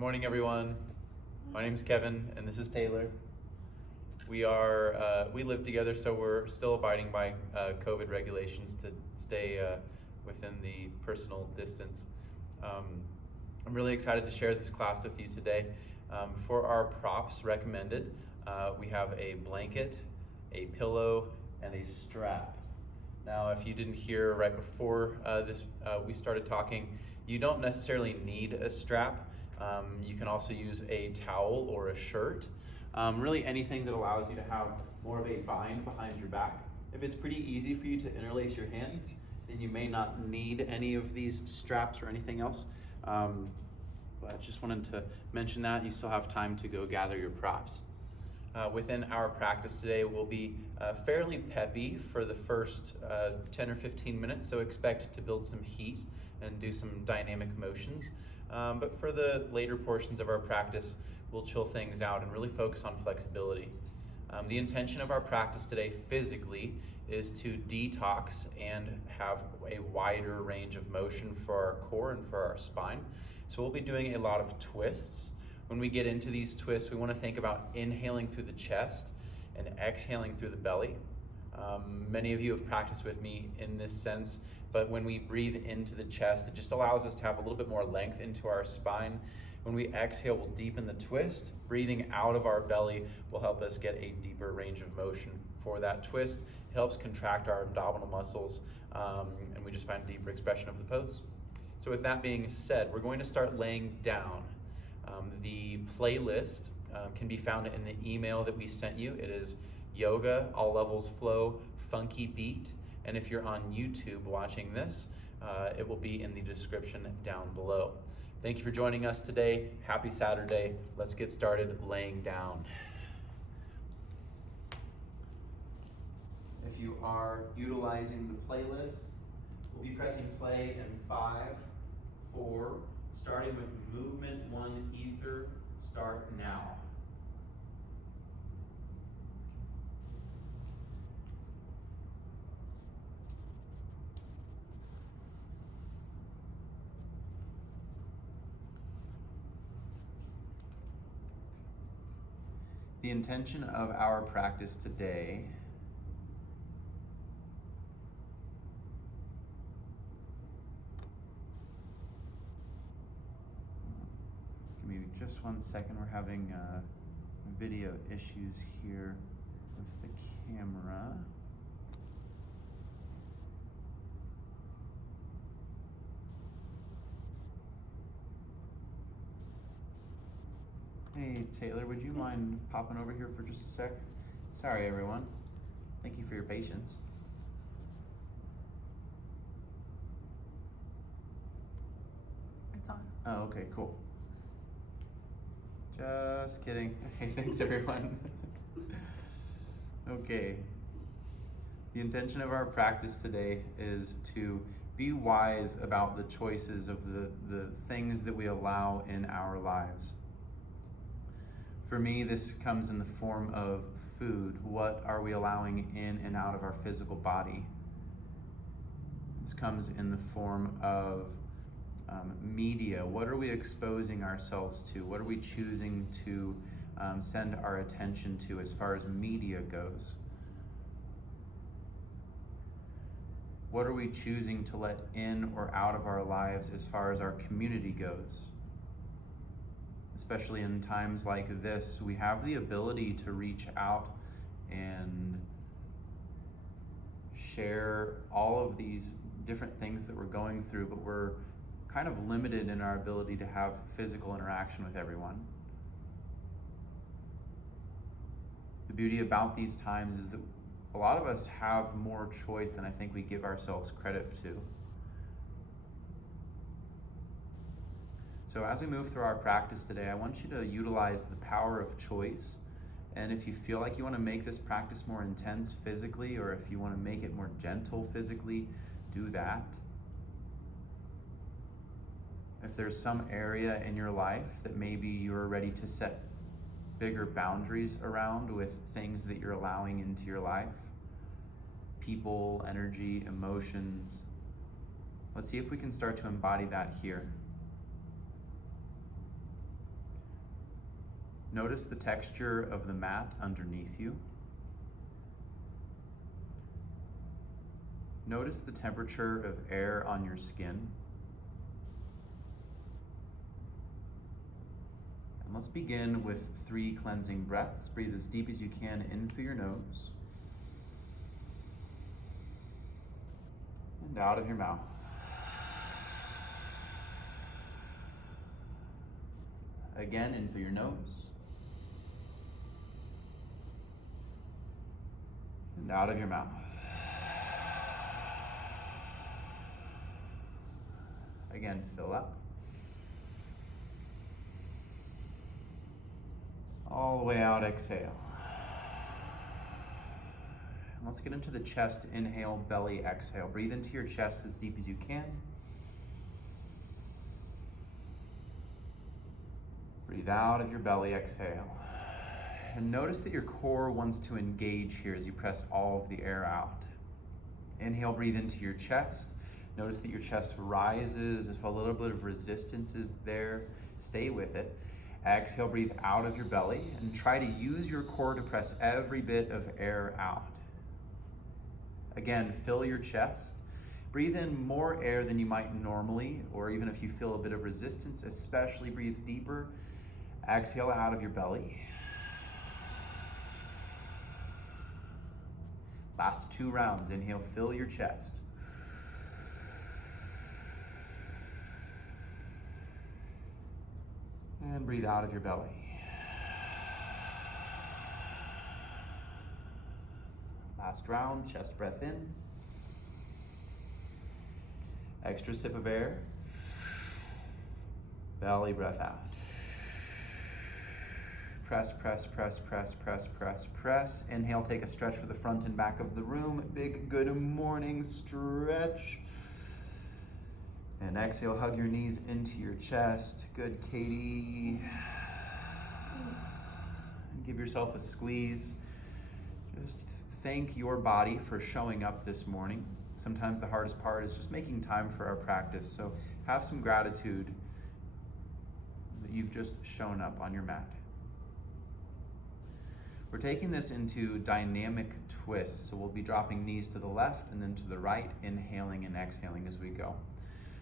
morning, everyone. My name's Kevin, and this is Taylor. We live together, so we're still abiding by COVID regulations to stay within the personal distance. I'm really excited to share this class with you today. For our props recommended, we have a blanket, a pillow, and a strap. Now, if you didn't hear right before we started talking, you don't necessarily need a strap. You can also use a towel or a shirt. Really anything that allows you to have more of a bind behind your back. If it's pretty easy for you to interlace your hands, then you may not need any of these straps or anything else. But I just wanted to mention that. You still have time to go gather your props. Within our practice today, we'll be fairly peppy for the first 10 or 15 minutes, so expect to build some heat and do some dynamic motions. But for the later portions of our practice, we'll chill things out and really focus on flexibility. The intention of our practice today physically is to detox and have a wider range of motion for our core and for our spine. So we'll be doing a lot of twists. When we get into these twists, we want to think about inhaling through the chest and exhaling through the belly. Many of you have practiced with me in this sense, but when we breathe into the chest, it just allows us to have a little bit more length into our spine. When we exhale, we'll deepen the twist. Breathing out of our belly will help us get a deeper range of motion for that twist. It helps contract our abdominal muscles, and we just find a deeper expression of the pose. So with that being said, we're going to start laying down. The playlist can be found in the email that we sent you. It is Yoga, All Levels Flow, Funky Beat. And if you're on YouTube watching this, it will be in the description down below. Thank you for joining us today. Happy Saturday. Let's get started laying down. If you are utilizing the playlist, we'll be pressing play in 5, 4, starting with movement 1 ether, start now. The intention of our practice today give me just 1 second. We're having video issues here with the camera. Hey Taylor, would you mind popping over here for just a sec? Sorry everyone. Thank you for your patience. It's on. Oh, okay, cool. Just kidding. Okay, thanks everyone. Okay. The intention of our practice today is to be wise about the choices of the things that we allow in our lives. For me, this comes in the form of food. What are we allowing in and out of our physical body? This comes in the form of media. What are we exposing ourselves to? What are we choosing to send our attention to as far as media goes? What are we choosing to let in or out of our lives as far as our community goes? Especially in times like this, we have the ability to reach out and share all of these different things that we're going through, but we're kind of limited in our ability to have physical interaction with everyone. The beauty about these times is that a lot of us have more choice than I think we give ourselves credit to. So as we move through our practice today, I want you to utilize the power of choice. And if you feel like you want to make this practice more intense physically, or if you want to make it more gentle physically, do that. If there's some area in your life that maybe you're ready to set bigger boundaries around with things that you're allowing into your life, people, energy, emotions, let's see if we can start to embody that here. Notice the texture of the mat underneath you. Notice the temperature of air on your skin. And let's begin with 3 cleansing breaths. Breathe as deep as you can in through your nose and out of your mouth. Again, in through your nose and out of your mouth. Again, fill up. All the way out, exhale. And let's get into the chest. Inhale, belly, exhale. Breathe into your chest as deep as you can. Breathe out of your belly, exhale. And notice that your core wants to engage here as you press all of the air out. Inhale, breathe into your chest. Notice that your chest rises, if a little bit of resistance is there, stay with it. Exhale, breathe out of your belly, and try to use your core to press every bit of air out. Again, fill your chest. Breathe in more air than you might normally, or even if you feel a bit of resistance, especially breathe deeper. Exhale out of your belly. Last 2 rounds. Inhale, fill your chest. And breathe out of your belly. Last round, chest breath in. Extra sip of air. Belly breath out. Press, press, press, press, press, press, press. Inhale, take a stretch for the front and back of the room. Big good morning stretch. And exhale, hug your knees into your chest. Good, Katie. And give yourself a squeeze. Just thank your body for showing up this morning. Sometimes the hardest part is just making time for our practice. So have some gratitude that you've just shown up on your mat. We're taking this into dynamic twists. So we'll be dropping knees to the left and then to the right, inhaling and exhaling as we go.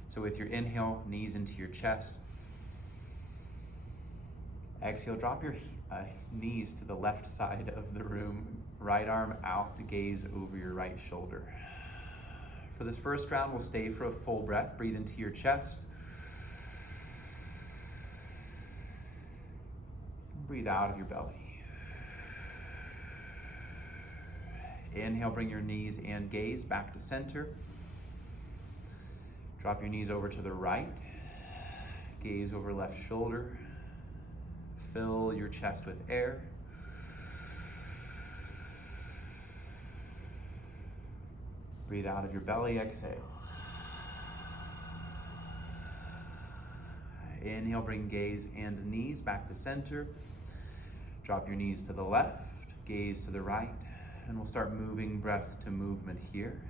So with your inhale, knees into your chest. Exhale, drop your knees to the left side of the room. Right arm out to gaze over your right shoulder. For this first round, we'll stay for a full breath. Breathe into your chest. Breathe out of your belly. Inhale, bring your knees and gaze back to center. Drop your knees over to the right. Gaze over left shoulder. Fill your chest with air. Breathe out of your belly, exhale. Inhale, bring gaze and knees back to center. Drop your knees to the left, gaze to the right, and we'll start moving breath to movement here.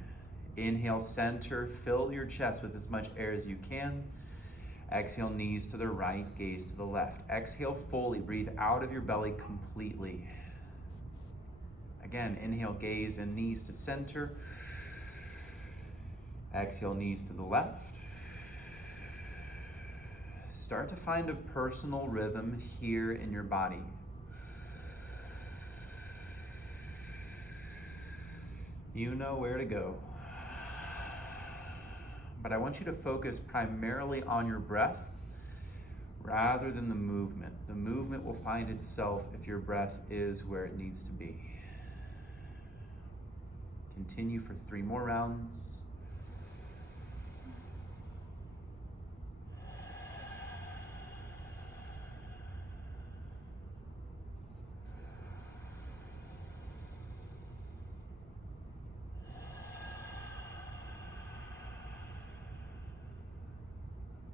Inhale, center, fill your chest with as much air as you can. Exhale, knees to the right, gaze to the left. Exhale fully, breathe out of your belly completely. Again, inhale, gaze and knees to center. Exhale, knees to the left. Start to find a personal rhythm here in your body. You know where to go. But I want you to focus primarily on your breath rather than the movement. The movement will find itself if your breath is where it needs to be. Continue for 3 more rounds.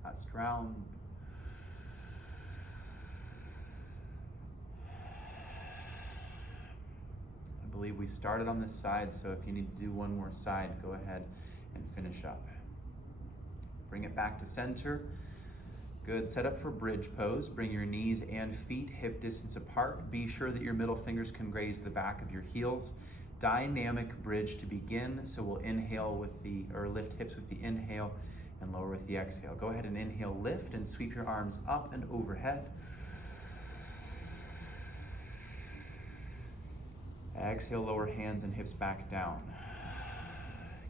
Last round. I believe we started on this side, so if you need to do one more side, go ahead and finish up. Bring it back to center. Good. Set up for bridge pose. Bring your knees and feet hip distance apart. Be sure that your middle fingers can graze the back of your heels. Dynamic bridge to begin. So we'll inhale with or lift hips with the inhale and lower with the exhale. Go ahead and inhale, lift, and sweep your arms up and overhead. Exhale, lower hands and hips back down.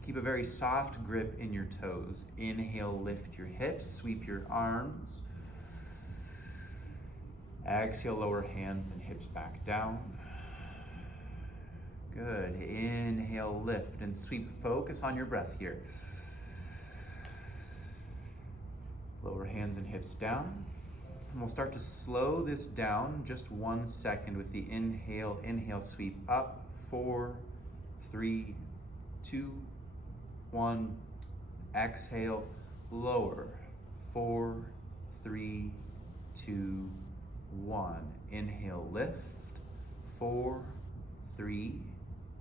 Keep a very soft grip in your toes. Inhale, lift your hips, sweep your arms. Exhale, lower hands and hips back down. Good. Inhale, lift and sweep. Focus on your breath here. Lower hands and hips down. And we'll start to slow this down just 1 second with the inhale. Inhale, sweep up. 4, 3, 2, 1. Exhale, lower. 4, 3, 2, 1. Inhale, lift. 4, 3,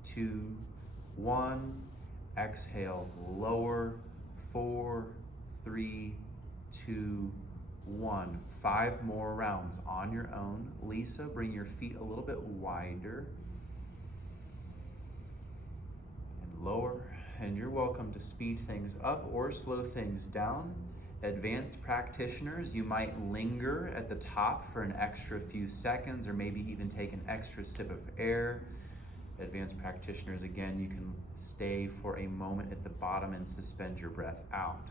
2, 1. Exhale, lower. 4, 3, 2, 1. 5 more rounds on your own. Lisa, bring your feet a little bit wider. And lower. And you're welcome to speed things up or slow things down. Advanced practitioners, you might linger at the top for an extra few seconds or maybe even take an extra sip of air. Advanced practitioners, again, you can stay for a moment at the bottom and suspend your breath out.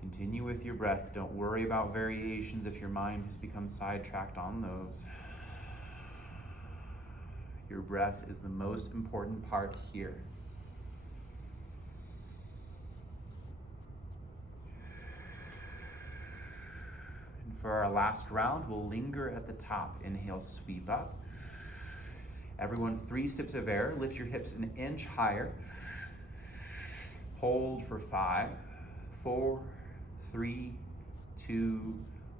Continue with your breath. Don't worry about variations if your mind has become sidetracked on those. Your breath is the most important part here. And for our last round, we'll linger at the top. Inhale, sweep up. Everyone, 3 sips of air. Lift your hips an inch higher. Hold for 5, 4, 3, 2,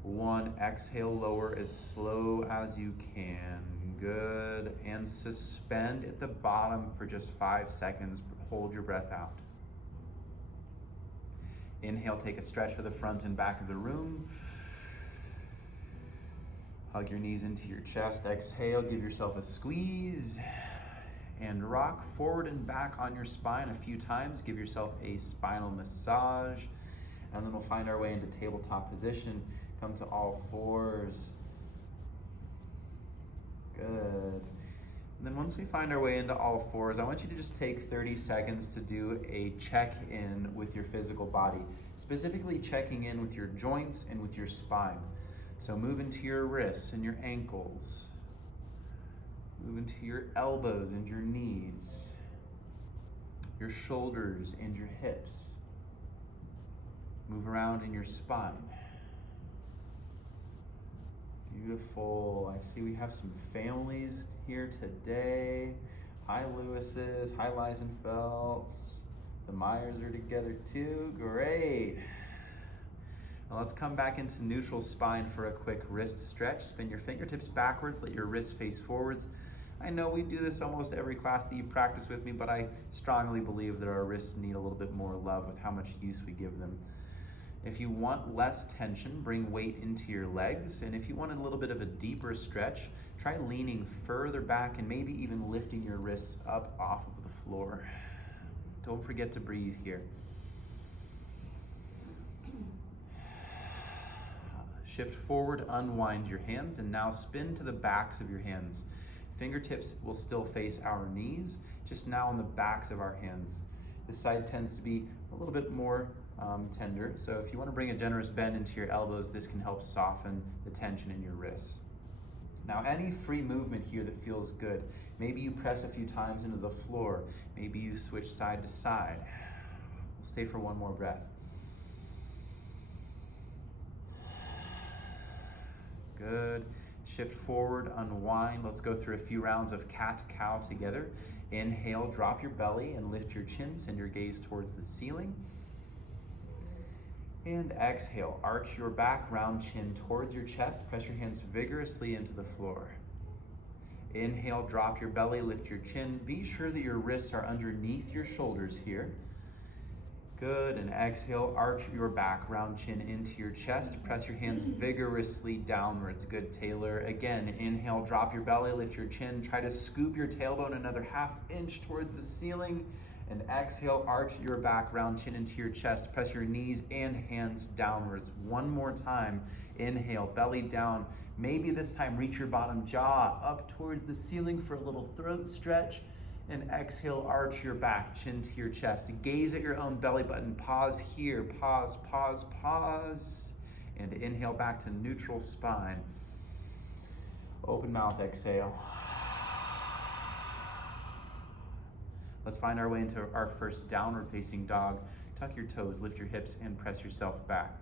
1. Exhale, lower as slow as you can. Good. And suspend at the bottom for just 5 seconds. Hold your breath out. Inhale, take a stretch for the front and back of the room. Hug your knees into your chest. Exhale, give yourself a squeeze. And rock forward and back on your spine a few times. Give yourself a spinal massage. And then we'll find our way into tabletop position. Come to all fours. Good. And then once we find our way into all fours, I want you to just take 30 seconds to do a check-in with your physical body, specifically checking in with your joints and with your spine. So move into your wrists and your ankles. Move into your elbows and your knees, your shoulders and your hips. Move around in your spine. Beautiful. I see we have some families here today. Hi, Lewis's. Hi, Leisenfeld's. The Myers are together too. Great. Now let's come back into neutral spine for a quick wrist stretch. Spin your fingertips backwards. Let your wrists face forwards. I know we do this almost every class that you practice with me, but I strongly believe that our wrists need a little bit more love with how much use we give them. If you want less tension, bring weight into your legs. And if you want a little bit of a deeper stretch, try leaning further back and maybe even lifting your wrists up off of the floor. Don't forget to breathe here. Shift forward, unwind your hands, and now spin to the backs of your hands. Fingertips will still face our knees, just now on the backs of our hands. This side tends to be a little bit more tender, so if you want to bring a generous bend into your elbows, this can help soften the tension in your wrists. Now, any free movement here that feels good. Maybe you press a few times into the floor. Maybe you switch side to side. We'll stay for one more breath. Good. Shift forward, unwind. Let's go through a few rounds of cat-cow together. Inhale, drop your belly and lift your chin. Send your gaze towards the ceiling. And exhale, arch your back, round chin towards your chest. Press your hands vigorously into the floor. Inhale, drop your belly, lift your chin. Be sure that your wrists are underneath your shoulders here. Good, and exhale, arch your back, round chin into your chest. Press your hands vigorously downwards. Good, Taylor. Again, inhale, drop your belly, lift your chin. Try to scoop your tailbone another half inch towards the ceiling. And exhale, arch your back, round chin into your chest. Press your knees and hands downwards. One more time. Inhale, belly down. Maybe this time reach your bottom jaw up towards the ceiling for a little throat stretch. And exhale, arch your back, chin to your chest. Gaze at your own belly button. Pause here. Pause, pause, pause. And inhale back to neutral spine. Open mouth, exhale. Let's find our way into our first downward facing dog. Tuck your toes, lift your hips, and press yourself back.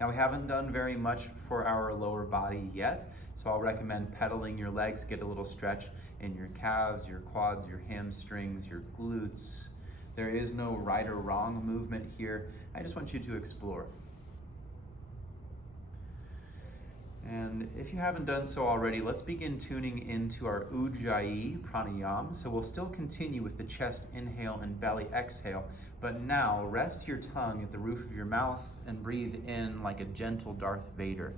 Now, we haven't done very much for our lower body yet, so I'll recommend pedaling your legs, get a little stretch in your calves, your quads, your hamstrings, your glutes. There is no right or wrong movement here. I just want you to explore. And if you haven't done so already, let's begin tuning into our Ujjayi pranayama. So we'll still continue with the chest inhale and belly exhale, but now rest your tongue at the roof of your mouth and breathe in like a gentle Darth Vader.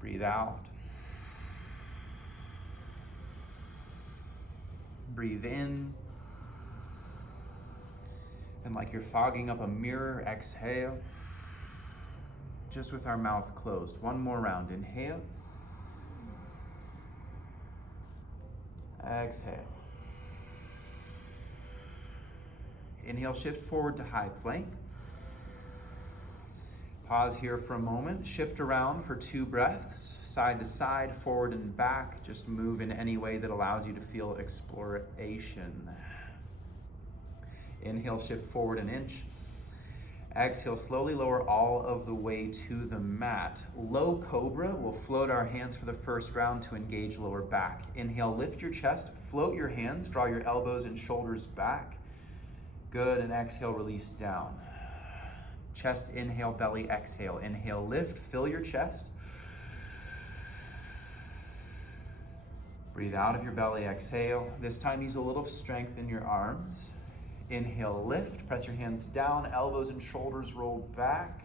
Breathe out. Breathe in. And like you're fogging up a mirror, exhale. Just with our mouth closed. One more round. Inhale. Exhale. Inhale, shift forward to high plank. Pause here for a moment. Shift around for 2 breaths. Side to side, forward and back. Just move in any way that allows you to feel exploration. Inhale, shift forward an inch. Exhale, slowly lower all of the way to the mat. Low Cobra, we'll float our hands for the first round to engage lower back. Inhale, lift your chest, float your hands, draw your elbows and shoulders back. Good, and exhale, release down. Chest, inhale, belly, exhale. Inhale, lift, fill your chest. Breathe out of your belly, exhale. This time use a little strength in your arms. Inhale, lift, press your hands down, elbows and shoulders roll back.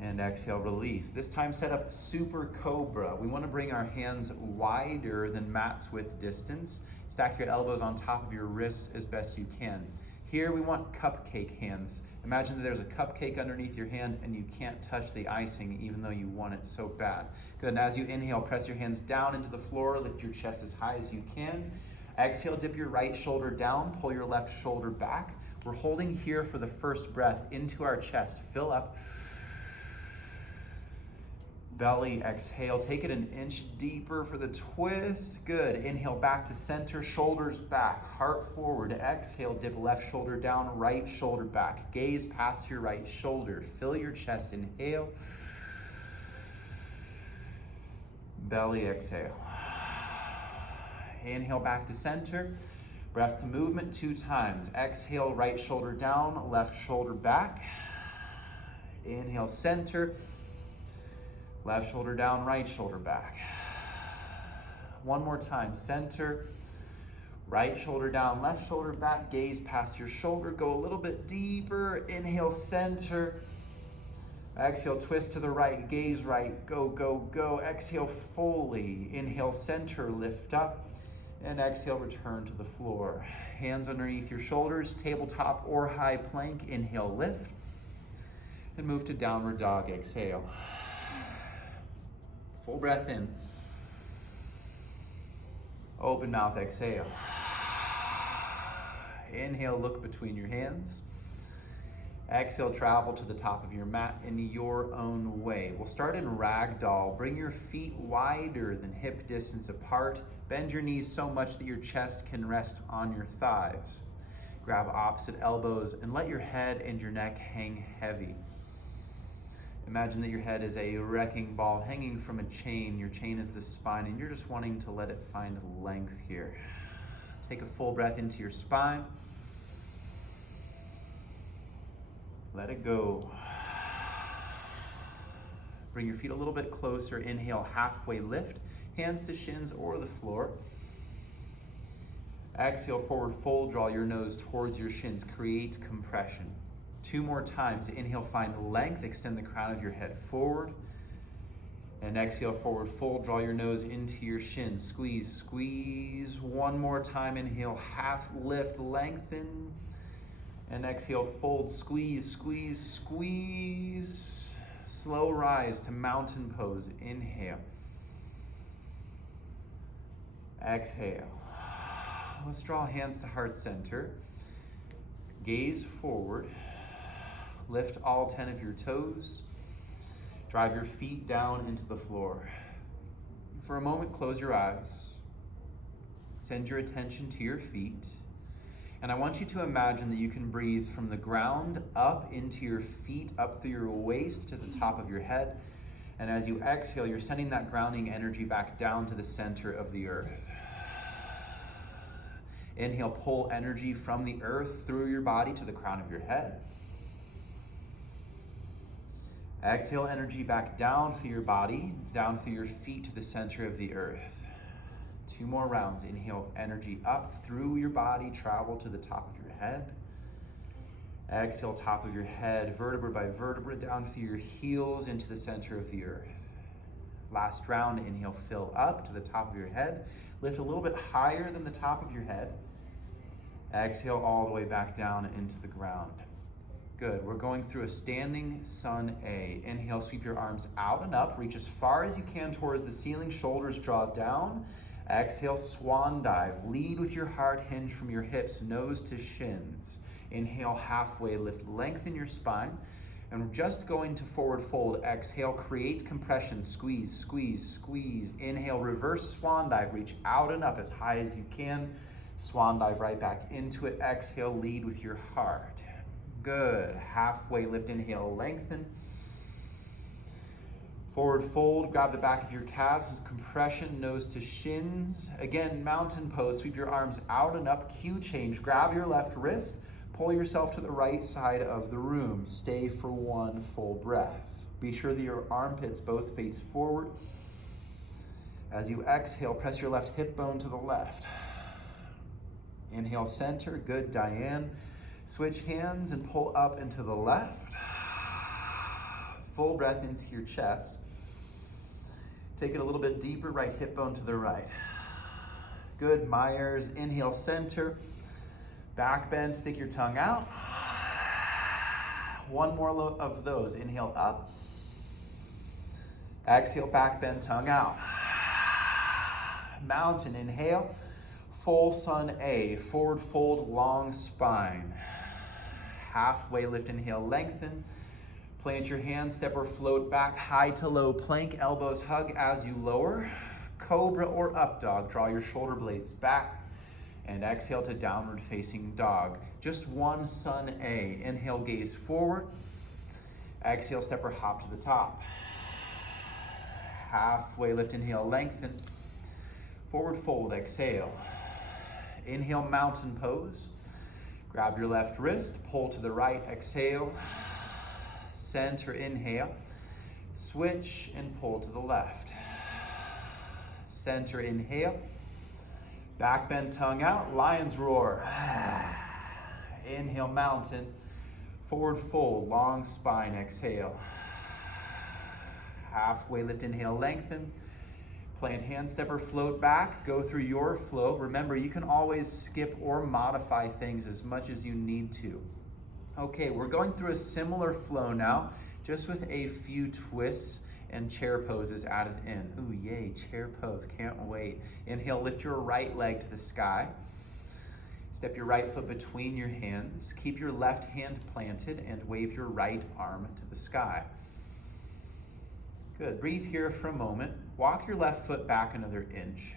And exhale, release. This time set up Super Cobra. We want to bring our hands wider than mat's width distance. Stack your elbows on top of your wrists as best you can. Here we want cupcake hands. Imagine that there's a cupcake underneath your hand and you can't touch the icing even though you want it so bad. Good, and as you inhale, press your hands down into the floor, lift your chest as high as you can. Exhale, dip your right shoulder down, pull your left shoulder back. We're holding here for the first breath into our chest. Fill up. Belly, exhale. Take it an inch deeper for the twist. Good. Inhale back to center, shoulders back, heart forward. Exhale, dip left shoulder down, right shoulder back. Gaze past your right shoulder. Fill your chest. Inhale. Belly, exhale. Inhale back to center. Breath to movement 2 times. Exhale, right shoulder down, left shoulder back. Inhale, center. Left shoulder down, right shoulder back. One more time. Center. Right shoulder down, left shoulder back. Gaze past your shoulder. Go a little bit deeper. Inhale, center. Exhale, twist to the right. Gaze right. Go, go, go. Exhale fully. Inhale, center. Lift up. And exhale, return to the floor. Hands underneath your shoulders, tabletop or high plank. Inhale, lift. And move to downward dog. Exhale. Full breath in. Open mouth, exhale. Inhale, look between your hands. Exhale, travel to the top of your mat in your own way. We'll start in ragdoll. Bring your feet wider than hip distance apart. Bend your knees so much that your chest can rest on your thighs. Grab opposite elbows and let your head and your neck hang heavy. Imagine that your head is a wrecking ball hanging from a chain. Your chain is the spine and you're just wanting to let it find length here. Take a full breath into your spine. Let it go. Bring your feet a little bit closer. Inhale, halfway lift. Hands to shins or the floor. Exhale, forward fold, draw your nose towards your shins, create compression. 2 more times. Inhale, find length, extend the crown of your head forward. And exhale, forward fold, draw your nose into your shins, squeeze, squeeze. 1 more time. Inhale, half lift, lengthen. And exhale, fold, squeeze, squeeze, squeeze. Slow rise to mountain pose. Inhale. Exhale. Let's draw hands to heart center. Gaze forward. Lift all 10 of your toes. Drive your feet down into the floor. For a moment, close your eyes. Send your attention to your feet. And I want you to imagine that you can breathe from the ground up into your feet, up through your waist to the top of your head. And as you exhale, you're sending that grounding energy back down to the center of the earth. Inhale, pull energy from the earth through your body to the crown of your head. Exhale, energy back down through your body, down through your feet to the center of the earth. 2 more rounds. Inhale, energy up through your body, travel to the top of your head. Exhale, top of your head, vertebra by vertebra, down through your heels into the center of the earth. Last round. Inhale, fill up to the top of your head. Lift a little bit higher than the top of your head. Exhale all the way back down into the ground. Good. We're going through a standing sun A. Inhale, sweep your arms out and up. Reach as far as you can towards the ceiling. Shoulders draw down. Exhale, swan dive. Lead with your heart, hinge from your hips, nose to shins. Inhale, halfway lift, lengthen your spine. And we're just going to forward fold. Exhale, create compression, squeeze, squeeze, squeeze. Inhale, reverse swan dive. Reach out and up as high as you can. Swan dive right back into it. Exhale, lead with your heart. Good. Halfway lift, inhale, lengthen. Forward fold, grab the back of your calves, compression, nose to shins. Again, mountain pose, sweep your arms out and up, Q change. Grab your left wrist, pull yourself to the right side of the room. Stay for 1 full breath. Be sure that your armpits both face forward. As you exhale, press your left hip bone to the left. Inhale, center, good, Diane. Switch hands and pull up into the left. Full breath into your chest. Take it a little bit deeper, right hip bone to the right. Good, Myers. Inhale, center. Back bend, stick your tongue out. 1 more of those. Inhale, up. Exhale, back bend, tongue out. Mountain, inhale. Full sun A, forward fold, long spine. Halfway lift, inhale, lengthen. Plant your hands, step or float back, high to low plank, elbows hug as you lower. Cobra or up dog, draw your shoulder blades back. And exhale to downward facing dog. Just 1 sun A. Inhale, gaze forward. Exhale, step or hop to the top. Halfway lift, inhale, lengthen. Forward fold, exhale. Inhale, mountain pose. Grab your left wrist, pull to the right, exhale. Center, inhale. Switch and pull to the left. Center, inhale. Back bend, tongue out, lion's roar. Inhale, mountain. Forward fold, long spine, exhale. Halfway lift, inhale, lengthen. Plant hand, step or float back, go through your flow. Remember, you can always skip or modify things as much as you need to. Okay, we're going through a similar flow now, just with a few twists and chair poses added in. Ooh, yay, chair pose, can't wait. Inhale, lift your right leg to the sky. Step your right foot between your hands. Keep your left hand planted and wave your right arm to the sky. Good, breathe here for a moment. Walk your left foot back another inch.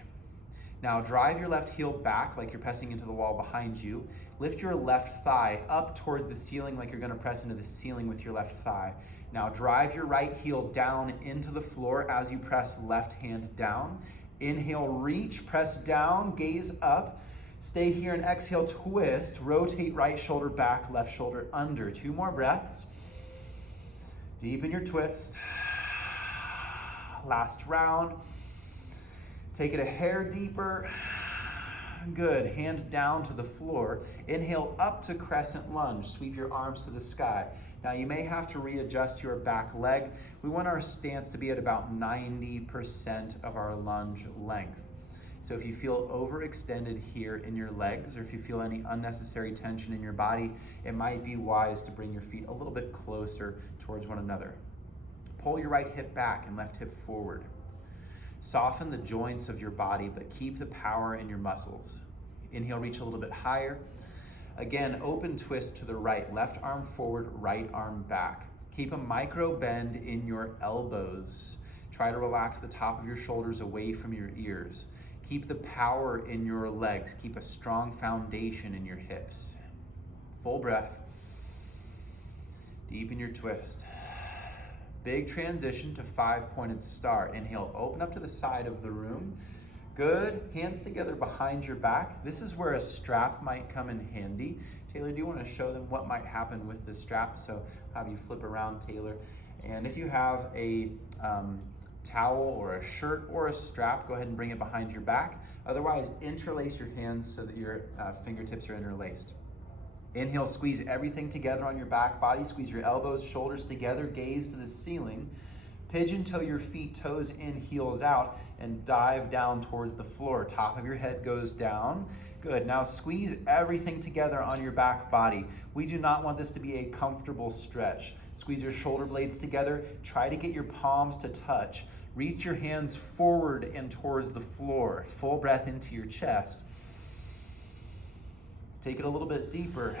Now drive your left heel back like you're pressing into the wall behind you. Lift your left thigh up towards the ceiling like you're gonna press into the ceiling with your left thigh. Now drive your right heel down into the floor as you press left hand down. Inhale, reach, press down, gaze up. Stay here and exhale, twist. Rotate right shoulder back, left shoulder under. 2 more breaths. Deepen your twist. Last round. Take it a hair deeper. Good. Hand down to the floor. Inhale up to crescent lunge. Sweep your arms to the sky. Now you may have to readjust your back leg. We want our stance to be at about 90% of our lunge length. So if you feel overextended here in your legs, or if you feel any unnecessary tension in your body, it might be wise to bring your feet a little bit closer towards one another. Pull your right hip back and left hip forward. Soften the joints of your body, but keep the power in your muscles. Inhale, reach a little bit higher. Again, open twist to the right, left arm forward, right arm back. Keep a micro bend in your elbows. Try to relax the top of your shoulders away from your ears. Keep the power in your legs. Keep a strong foundation in your hips. Full breath. Deepen your twist. Big transition to 5-pointed star. Inhale, open up to the side of the room. Good. Hands together behind your back. This is where a strap might come in handy. Taylor, do you want to show them what might happen with this strap? So have you flip around, Taylor. And if you have a towel or a shirt or a strap, go ahead and bring it behind your back. Otherwise, interlace your hands so that your fingertips are interlaced. Inhale, squeeze everything together on your back body. Squeeze your elbows, shoulders together, gaze to the ceiling. Pigeon toe your feet, toes in, heels out, and dive down towards the floor. Top of your head goes down. Good. Now squeeze everything together on your back body. We do not want this to be a comfortable stretch. Squeeze your shoulder blades together. Try to get your palms to touch. Reach your hands forward and towards the floor. Full breath into your chest. Take it a little bit deeper.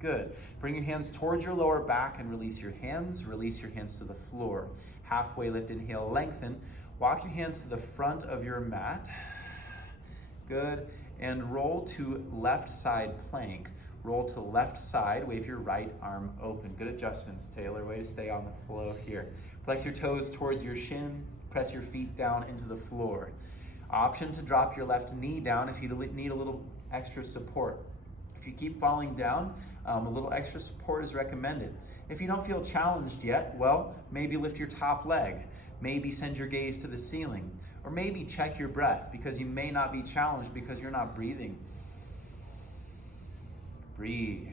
Good. Bring your hands towards your lower back and release your hands. Release your hands to the floor. Halfway lift, inhale, lengthen. Walk your hands to the front of your mat. Good. And roll to left side plank. Roll to left side. Wave your right arm open. Good adjustments, Taylor. Way to stay on the flow here. Flex your toes towards your shin. Press your feet down into the floor. Option to drop your left knee down if you need a little extra support. If you keep falling down, a little extra support is recommended. If you don't feel challenged yet, well, maybe lift your top leg. Maybe send your gaze to the ceiling. Or maybe check your breath, because you may not be challenged because you're not breathing. Breathe.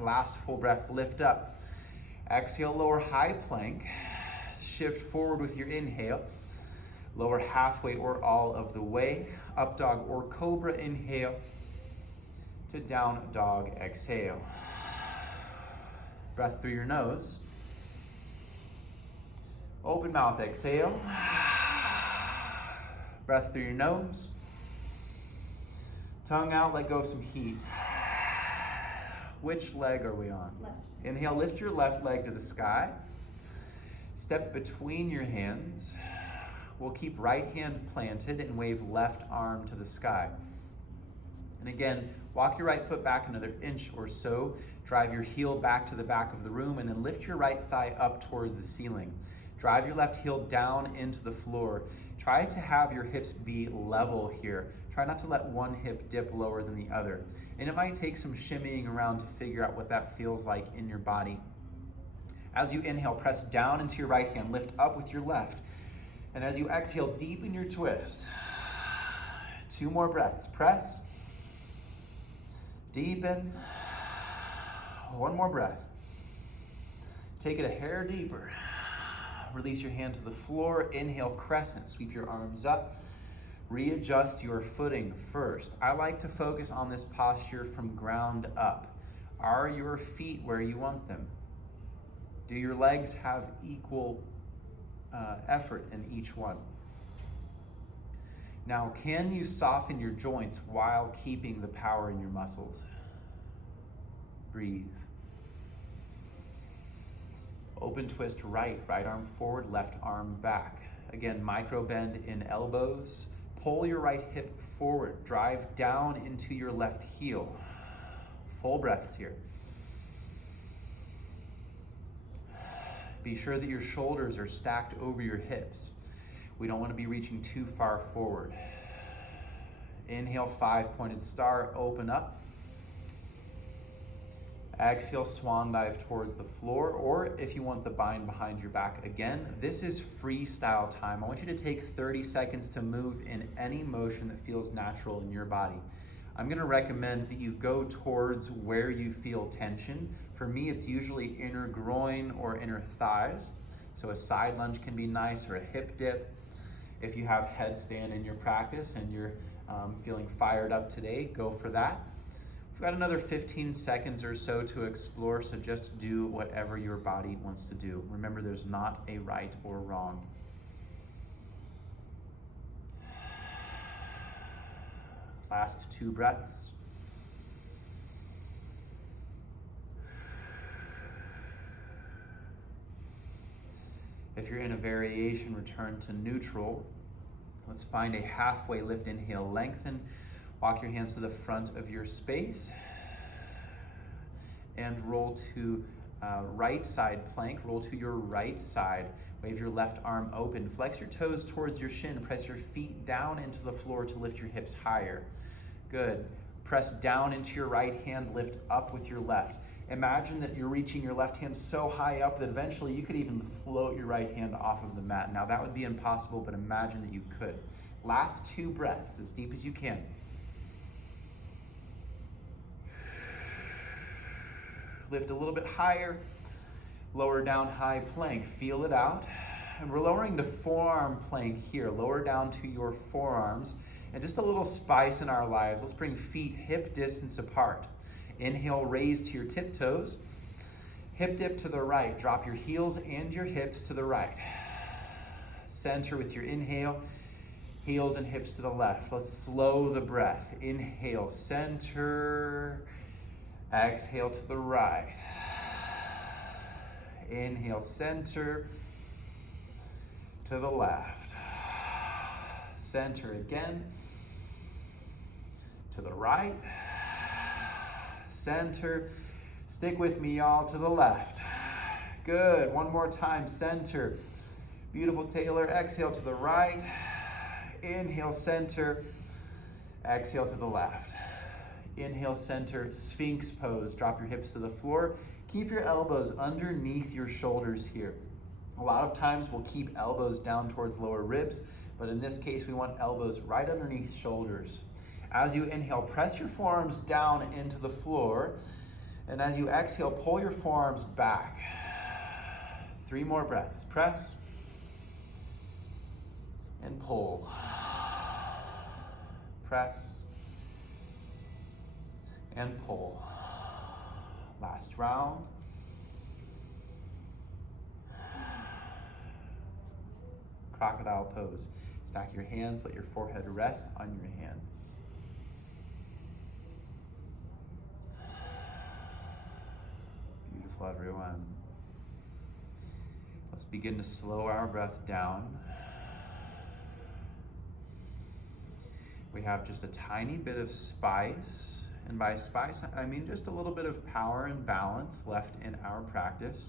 Last full breath, lift up. Exhale, lower high plank. Shift forward with your inhale. Lower halfway or all of the way. Up dog or cobra, inhale. To down dog, exhale. Breath through your nose. Open mouth, exhale. Breath through your nose. Tongue out, let go of some heat. Which leg are we on? Left. Inhale, lift your left leg to the sky. Step between your hands. We'll keep right hand planted and wave left arm to the sky. And again, walk your right foot back another inch or so. Drive your heel back to the back of the room and then lift your right thigh up towards the ceiling. Drive your left heel down into the floor. Try to have your hips be level here. Try not to let one hip dip lower than the other. And it might take some shimmying around to figure out what that feels like in your body. As you inhale, press down into your right hand, lift up with your left. And as you exhale, deepen your twist. 2 more breaths. Press. Deepen. 1 more breath. Take it a hair deeper. Release your hand to the floor. Inhale, crescent. Sweep your arms up. Readjust your footing first. I like to focus on this posture from ground up. Are your feet where you want them? Do your legs have equal effort in each one? Now, can you soften your joints while keeping the power in your muscles? Breathe. Open twist right, right arm forward, left arm back. Again, micro bend in elbows. Pull your right hip forward. Drive down into your left heel. Full breaths here. Be sure that your shoulders are stacked over your hips. We don't want to be reaching too far forward. Inhale, 5-pointed star, open up. Exhale, swan dive towards the floor, or if you want the bind behind your back again, this is freestyle time. I want you to take 30 seconds to move in any motion that feels natural in your body. I'm gonna recommend that you go towards where you feel tension. For me, it's usually inner groin or inner thighs. So a side lunge can be nice, or a hip dip. If you have headstand in your practice and you're feeling fired up today, go for that. We've got another 15 seconds or so to explore, so just do whatever your body wants to do. Remember, there's not a right or wrong. Last 2 breaths. If you're in a variation, return to neutral. Let's find a halfway lift. Inhale, lengthen. Walk your hands to the front of your space and roll to right side plank. Roll to your right side. Wave your left arm open. Flex your toes towards your shin. Press your feet down into the floor to lift your hips higher. Good. Press down into your right hand, lift up with your left. Imagine that you're reaching your left hand so high up that eventually you could even float your right hand off of the mat. Now that would be impossible, but imagine that you could. Last 2 breaths, as deep as you can. Lift a little bit higher, lower down high plank, feel it out. And we're lowering to forearm plank here. Lower down to your forearms. And just a little spice in our lives. Let's bring feet hip distance apart. Inhale, raise to your tiptoes. Hip dip to the right. Drop your heels and your hips to the right. Center with your inhale. Heels and hips to the left. Let's slow the breath. Inhale, center. Exhale to the right. Inhale, center to the left. Center again. To the right. Center. Stick with me, y'all, to the left. Good. One more time. Center. Beautiful, Taylor. Exhale to the right. Inhale, center. Exhale to the left. Inhale, center, Sphinx pose. Drop your hips to the floor. Keep your elbows underneath your shoulders here. A lot of times we'll keep elbows down towards lower ribs, but in this case we want elbows right underneath shoulders. As you inhale, press your forearms down into the floor, and as you exhale, pull your forearms back. 3 more breaths. Press and pull. Press and pull. Last round. Crocodile pose. Stack your hands, let your forehead rest on your hands. Beautiful, everyone. Let's begin to slow our breath down. We have just a tiny bit of spice. And by spice, I mean just a little bit of power and balance left in our practice.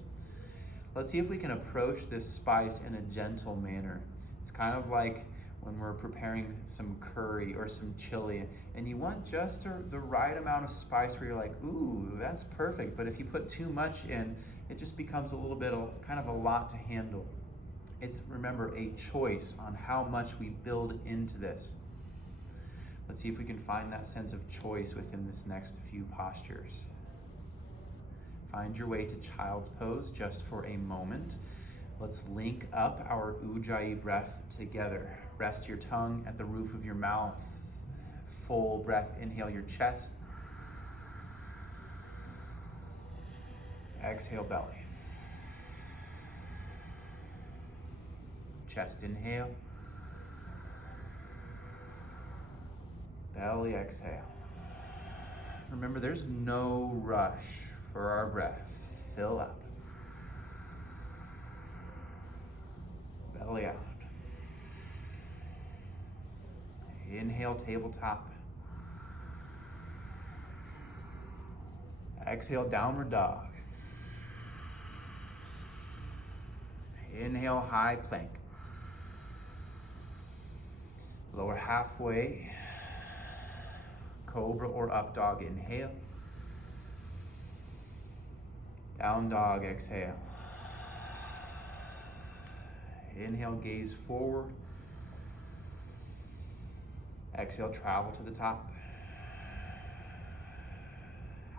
Let's see if we can approach this spice in a gentle manner. It's kind of like when we're preparing some curry or some chili, and you want just the right amount of spice where you're like, ooh, that's perfect. But if you put too much in, it just becomes a little bit of kind of a lot to handle. It's, remember, a choice on how much we build into this. Let's see if we can find that sense of choice within this next few postures. Find your way to child's pose just for a moment. Let's link up our Ujjayi breath together. Rest your tongue at the roof of your mouth. Full breath, inhale your chest. Exhale, belly. Chest inhale. Belly exhale. Remember, there's no rush for our breath. Fill up. Belly out. Inhale, tabletop. Exhale, downward dog. Inhale, high plank. Lower halfway. Cobra or up dog, inhale. Down dog, exhale. Inhale, gaze forward. Exhale, travel to the top.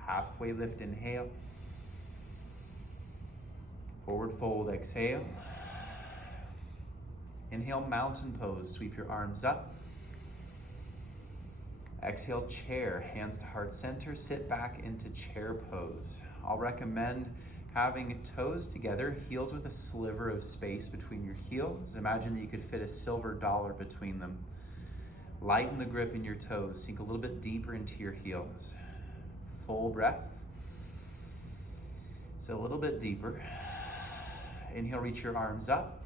Halfway lift, inhale. Forward fold, exhale. Inhale, mountain pose. Sweep your arms up. Exhale, chair, hands to heart center. Sit back into chair pose. I'll recommend having toes together, heels with a sliver of space between your heels. Imagine that you could fit a silver dollar between them. Lighten the grip in your toes. Sink a little bit deeper into your heels. Full breath. So a little bit deeper. Inhale, reach your arms up.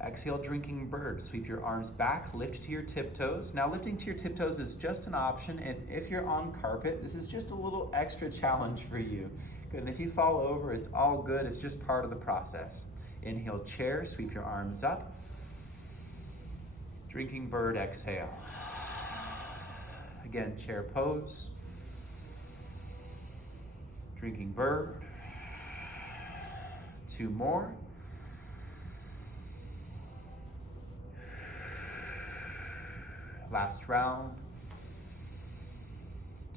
Exhale, drinking bird. Sweep your arms back, lift to your tiptoes. Now lifting to your tiptoes is just an option, and if you're on carpet, this is just a little extra challenge for you. Good, and if you fall over, it's all good. It's just part of the process. Inhale, chair, sweep your arms up. Drinking bird, exhale. Again, chair pose. Drinking bird. 2 more. Last round.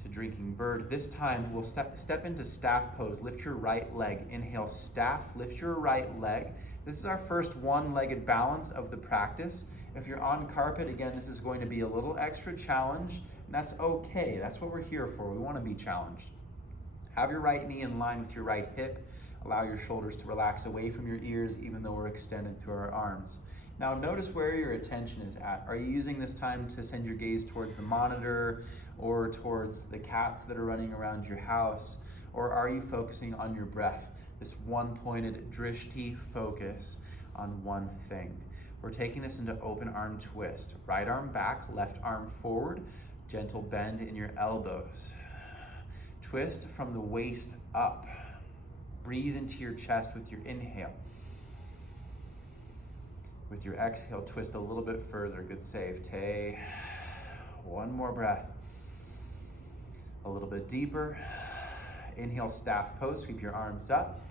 To drinking bird. This time we'll step into staff pose. Lift your right leg. Inhale, staff. Lift your right leg. This is our first one-legged balance of the practice. If you're on carpet, again, this is going to be a little extra challenge, and that's okay. That's what we're here for. We want to be challenged. Have your right knee in line with your right hip. Allow your shoulders to relax away from your ears, even though we're extended through our arms. Now notice where your attention is at. Are you using this time to send your gaze towards the monitor or towards the cats that are running around your house? Or are you focusing on your breath? This one-pointed drishti focus on one thing. We're taking this into open arm twist. Right arm back, left arm forward. Gentle bend in your elbows. Twist from the waist up. Breathe into your chest with your inhale. With your exhale, twist a little bit further. Good save. Tay. One more breath. A little bit deeper. Inhale, staff pose. Sweep your arms up.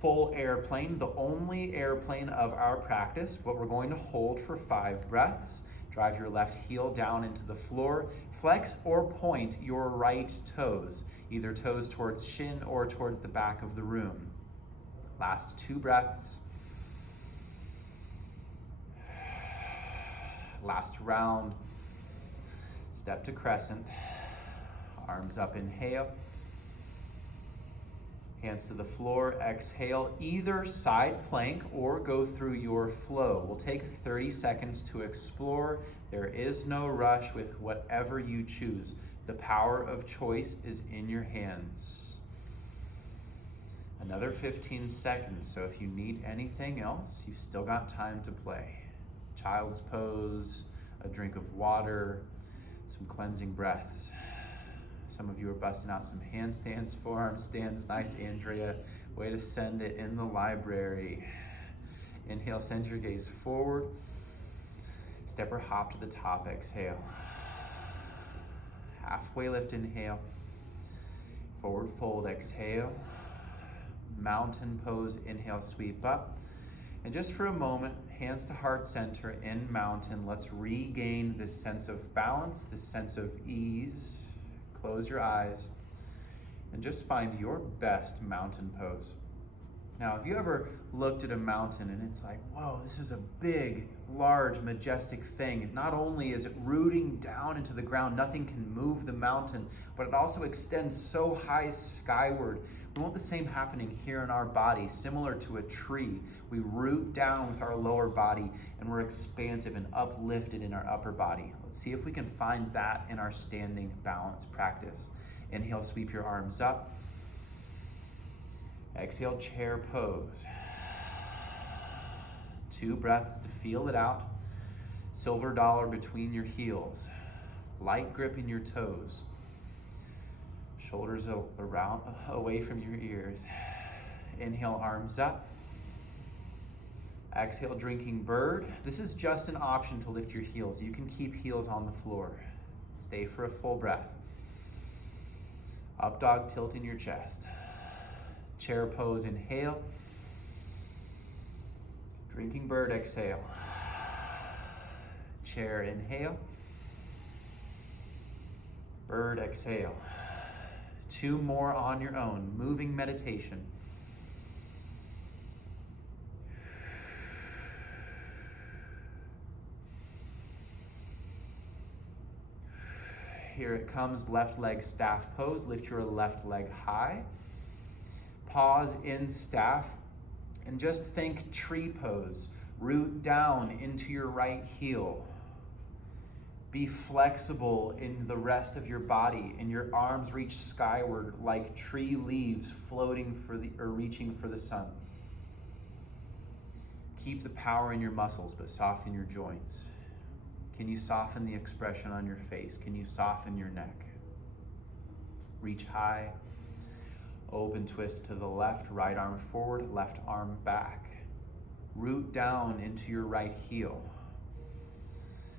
Full airplane, the only airplane of our practice. What we're going to hold for 5 breaths. Drive your left heel down into the floor. Flex or point your right toes, either toes towards shin or towards the back of the room. Last 2 breaths. Last round. Step to crescent. Arms up, inhale. Hands to the floor, exhale. Either side plank or go through your flow. We'll take 30 seconds to explore. There is no rush with whatever you choose. The power of choice is in your hands. Another 15 seconds, so if you need anything else, you've still got time to play. Child's pose, a drink of water, some cleansing breaths. Some of you are busting out some handstands, forearm stands. Nice, Andrea. Way to send it in the library. Inhale, send your gaze forward. Step or hop to the top, exhale. Halfway lift, inhale. Forward fold, exhale. Mountain pose, inhale, sweep up. And just for a moment, hands to heart center in mountain. Let's regain this sense of balance, this sense of ease. Close your eyes and just find your best mountain pose. Now, have you ever looked at a mountain and it's like, whoa, this is a big, large, majestic thing. Not only is it rooting down into the ground, nothing can move the mountain, but it also extends so high skyward. We want the same happening here in our body, similar to a tree. We root down with our lower body and we're expansive and uplifted in our upper body. Let's see if we can find that in our standing balance practice. Inhale, sweep your arms up. Exhale, chair pose. 2 breaths to feel it out. Silver dollar between your heels. Light grip in your toes. Shoulders around, away from your ears. Inhale, arms up. Exhale, drinking bird. This is just an option to lift your heels. You can keep heels on the floor. Stay for a full breath. Up dog, tilt in your chest. Chair pose, inhale. Drinking bird, exhale. Chair, inhale. Bird, exhale. 2 more on your own. Moving meditation. Here it comes, left leg staff pose. Lift your left leg high. Pause in staff and just think tree pose. Root down into your right heel. Be flexible in the rest of your body, and your arms reach skyward like tree leaves floating or reaching for the sun. Keep the power in your muscles, but soften your joints. Can you soften the expression on your face? Can you soften your neck? Reach high. Open twist to the left, right arm forward, left arm back. Root down into your right heel.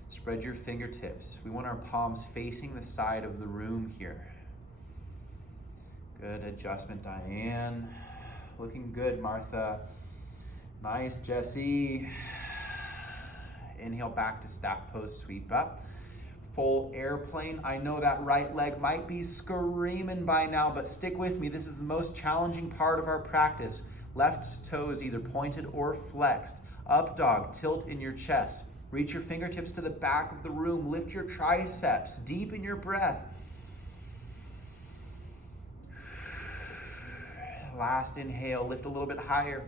Spread your fingertips. We want our palms facing the side of the room here. Good adjustment, Diane. Looking good, Martha. Nice, Jesse. Inhale back to staff pose, sweep up. Full airplane. I know that right leg might be screaming by now, but stick with me. This is the most challenging part of our practice. Left toe is either pointed or flexed. Up dog, tilt in your chest. Reach your fingertips to the back of the room. Lift your triceps. Deepen your breath. Last inhale, lift a little bit higher.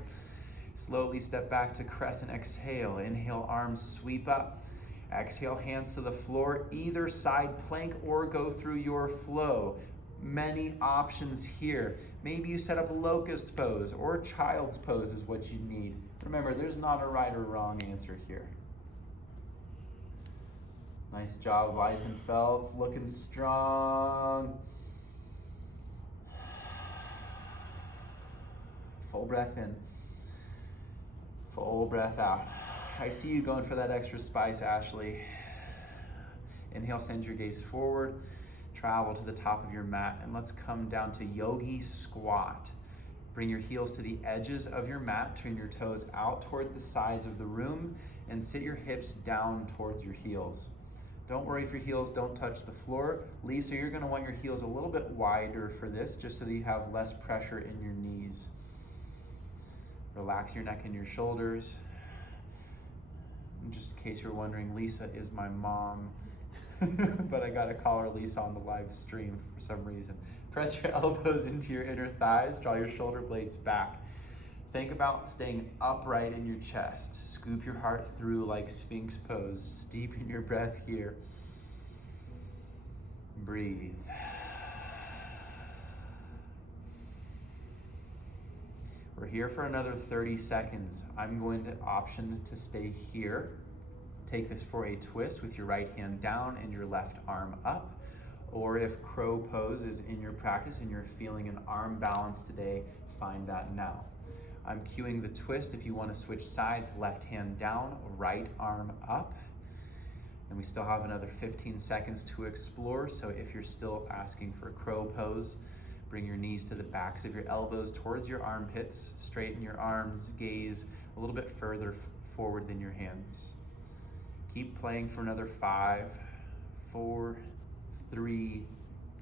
Slowly step back to crescent, exhale. Inhale, arms sweep up. Exhale, hands to the floor, either side plank or go through your flow. Many options here. Maybe you set up a locust pose or child's pose is what you need. Remember, there's not a right or wrong answer here. Nice job, Weissenfeld's looking strong. Full breath in. Full breath out. I see you going for that extra spice, Ashley. Inhale, send your gaze forward. Travel to the top of your mat, and let's come down to Yogi squat. Bring your heels to the edges of your mat. Turn your toes out towards the sides of the room, and sit your hips down towards your heels. Don't worry if your heels don't touch the floor. Lisa, you're gonna want your heels a little bit wider for this, just so that you have less pressure in your knees. Relax your neck and your shoulders. And just in case you're wondering, Lisa is my mom, but I gotta call her Lisa on the live stream for some reason. Press your elbows into your inner thighs, draw your shoulder blades back. Think about staying upright in your chest. Scoop your heart through like Sphinx pose. Deepen your breath here. Breathe. We're here for another 30 seconds. I'm going to option to stay here. Take this for a twist with your right hand down and your left arm up. Or if crow pose is in your practice and you're feeling an arm balance today, find that now. I'm cueing the twist. If you want to switch sides, left hand down, right arm up. And we still have another 15 seconds to explore. So if you're still asking for crow pose, bring your knees to the backs of your elbows towards your armpits. Straighten your arms, gaze a little bit further forward than your hands. Keep playing for another 5, 4, 3,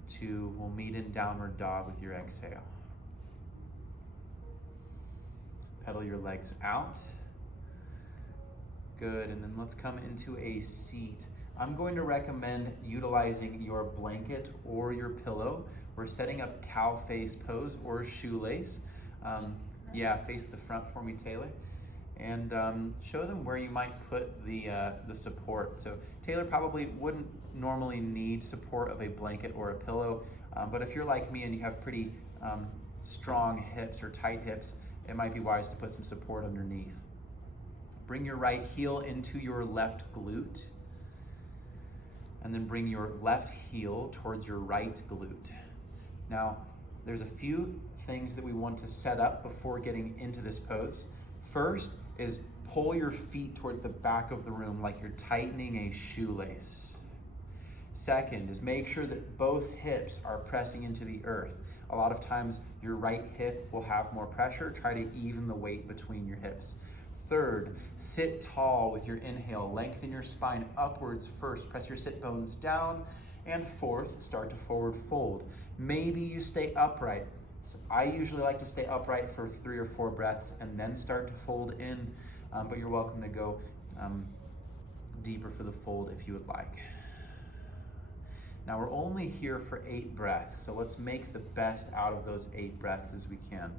2. We'll meet in downward dog with your exhale. Pedal your legs out. Good, and then let's come into a seat. I'm going to recommend utilizing your blanket or your pillow. We're setting up cow face pose or shoelace. Yeah, face the front for me, Taylor. And show them where you might put the support. So Taylor probably wouldn't normally need support of a blanket or a pillow, but if you're like me and you have pretty strong hips or tight hips, it might be wise to put some support underneath. Bring your right heel into your left glute, and then bring your left heel towards your right glute. Now, there's a few things that we want to set up before getting into this pose. First is pull your feet towards the back of the room like you're tightening a shoelace. Second is make sure that both hips are pressing into the earth. A lot of times your right hip will have more pressure. Try to even the weight between your hips. Third, sit tall with your inhale. Lengthen your spine upwards first. Press your sit bones down. And fourth, start to forward fold. Maybe you stay upright. So I usually like to stay upright for 3 or 4 breaths and then start to fold in, but you're welcome to go deeper for the fold if you would like. Now we're only here for 8 breaths, so let's make the best out of those 8 breaths as we can.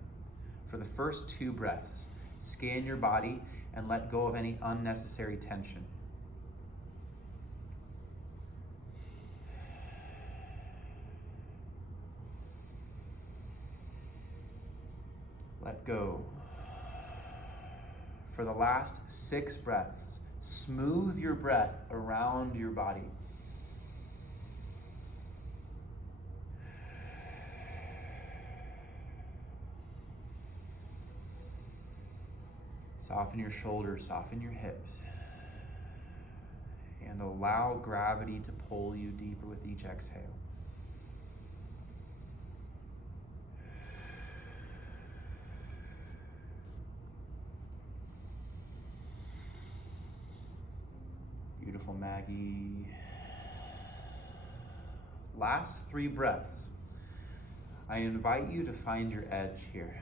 For the first 2 breaths, scan your body and let go of any unnecessary tension. Let go. For the last 6 breaths, smooth your breath around your body. Soften your shoulders, soften your hips, and allow gravity to pull you deeper with each exhale. Beautiful, Maggie. Last 3 breaths. I invite you to find your edge here.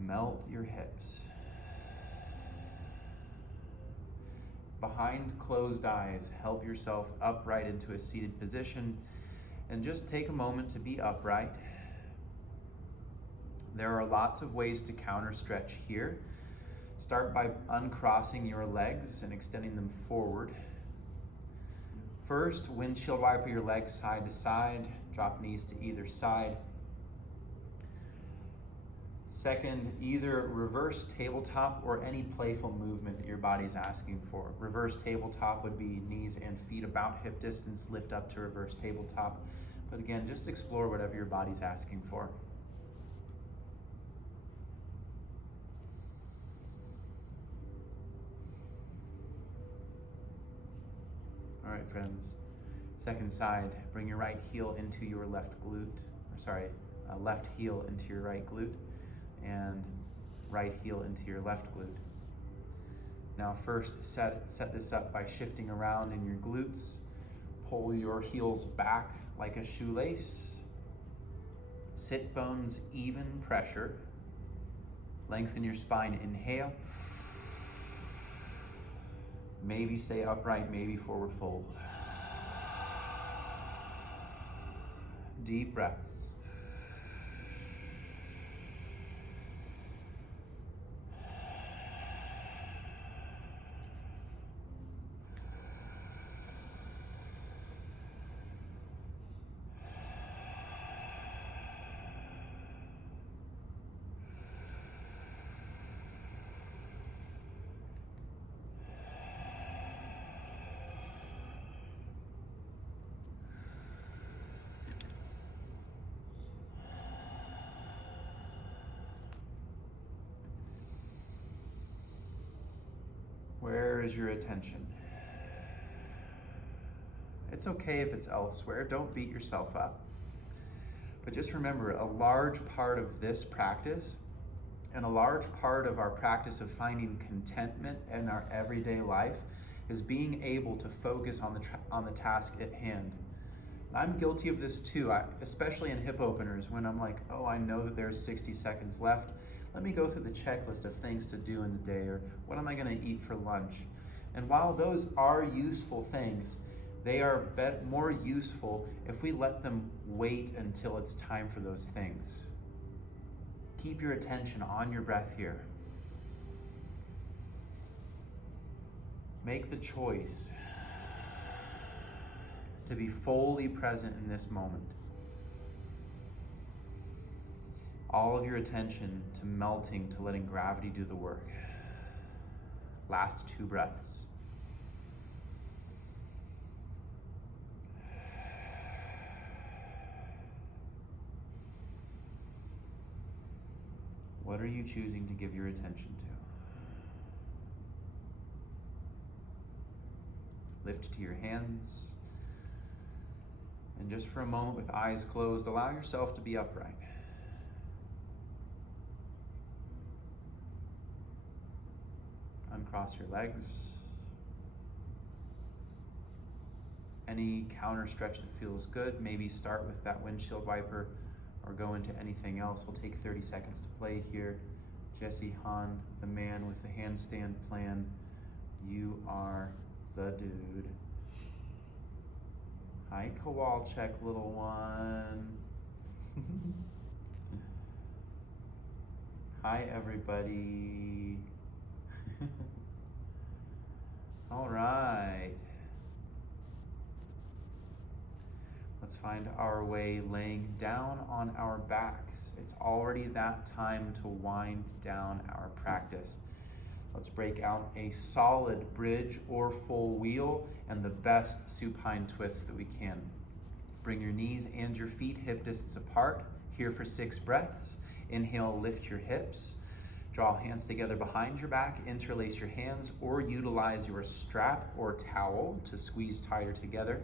Melt your hips. Behind closed eyes, help yourself upright into a seated position and just take a moment to be upright. There are lots of ways to counter stretch here. Start by uncrossing your legs and extending them forward. First, windshield wiper your legs side to side, drop knees to either side. Second, either reverse tabletop or any playful movement that your body's asking for. Reverse tabletop would be knees and feet about hip distance, lift up to reverse tabletop. But again, just explore whatever your body's asking for. All right, friends. Second side, bring your right heel into your left glute. Left heel into your right glute. And right heel into your left glute. Now first set this up by shifting around in your glutes. Pull your heels back like a shoelace. Sit bones even pressure. Lengthen your spine, inhale. Maybe stay upright, maybe forward fold. Deep breaths. Where is your attention? It's okay if it's elsewhere. Don't beat yourself up. But just remember, a large part of this practice and a large part of our practice of finding contentment in our everyday life is being able to focus on the task at hand. I'm guilty of this too, especially in hip openers when I'm like, oh, I know that there's 60 seconds left. Let me go through the checklist of things to do in the day, or what am I going to eat for lunch? And while those are useful things, they are more useful if we let them wait until it's time for those things. Keep your attention on your breath here. Make the choice to be fully present in this moment. All of your attention to melting, to letting gravity do the work. Last 2 breaths. What are you choosing to give your attention to? Lift to your hands. And just for a moment with eyes closed, allow yourself to be upright. Uncross your legs. Any counter stretch that feels good, maybe start with that windshield wiper or go into anything else. We'll take 30 seconds to play here. Jesse Hahn, the man with the handstand plan. You are the dude. Hi, Kowalczyk, little one. Hi, everybody. All right. Let's find our way laying down on our backs. It's already that time to wind down our practice. Let's break out a solid bridge or full wheel and the best supine twist that we can. Bring your knees and your feet hip distance apart. Here for 6 breaths. Inhale, lift your hips. Draw hands together behind your back. Interlace your hands or utilize your strap or towel to squeeze tighter together.